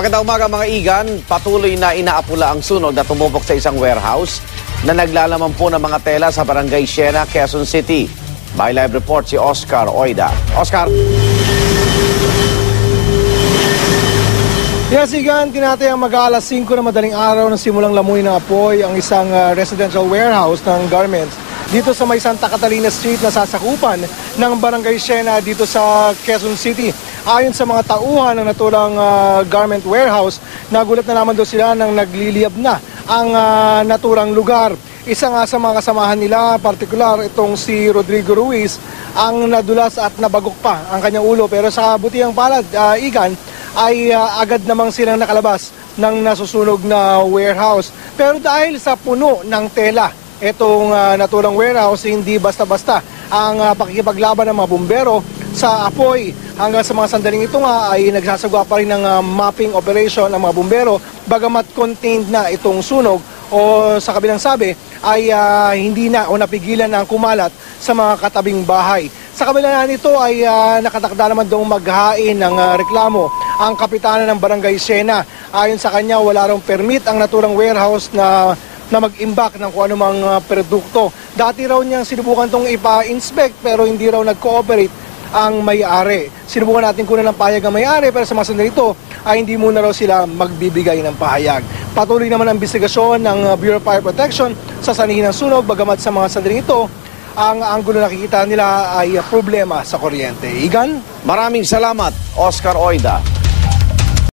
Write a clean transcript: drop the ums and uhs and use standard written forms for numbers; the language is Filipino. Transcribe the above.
Magandang umaga mga igan, patuloy na inaapula ang sunog na tumupok sa isang warehouse na naglalaman po ng mga tela sa Barangay Siena, Quezon City. By live report si Oscar Oida. Oscar. Yes, Igan, tinatayang mag-aalas 5 na madaling araw na simulang lamunin ng apoy ang isang residential warehouse ng garments dito sa may Santa Catalina Street na sasakupan ng Barangay Siena dito sa Quezon City. Ayon sa mga tauhan ng naturang garment warehouse, nagulat na naman daw sila nang nagliliyab na ang naturang lugar. Isa nga sa mga kasamahan nila, partikular itong si Rodrigo Ruiz, ang nadulas at nabagok pa ang kanyang ulo. Pero sa butihang palad, Igan, ay agad namang silang nakalabas ng nasusunog na warehouse. Pero dahil sa puno ng tela, itong naturang warehouse, hindi basta-basta ang pakikipaglaban ng mga bumbero sa apoy. Hanggang sa mga sandaling ito nga ay nagsasagawa pa rin ng mapping operation ng mga bumbero, bagamat contained na itong sunog o sa kabilang sabi ay hindi na o napigilan na ang kumalat sa mga katabing bahay. Sa kabila nito ay nakatakda naman daw maghain ng reklamo ang kapitana ng Barangay Siena. Ayon sa kanya, wala raw permit ang naturang warehouse na mag-imbak ng kung anumang produkto. Dati raw niyang sinubukan itong ipa-inspect pero hindi raw nag-cooperate ang may-ari. Sinubukan natin kunan ng pahayag ang may-ari pero sa mga sandali ito ay hindi muna raw sila magbibigay ng pahayag. Patuloy naman ang investigasyon ng Bureau of Fire Protection sa sanhi ng sunog, bagamat sa mga sandaling ito, ang anggulo na nakikita nila ay problema sa kuryente. Igan? Maraming salamat, Oscar Oida.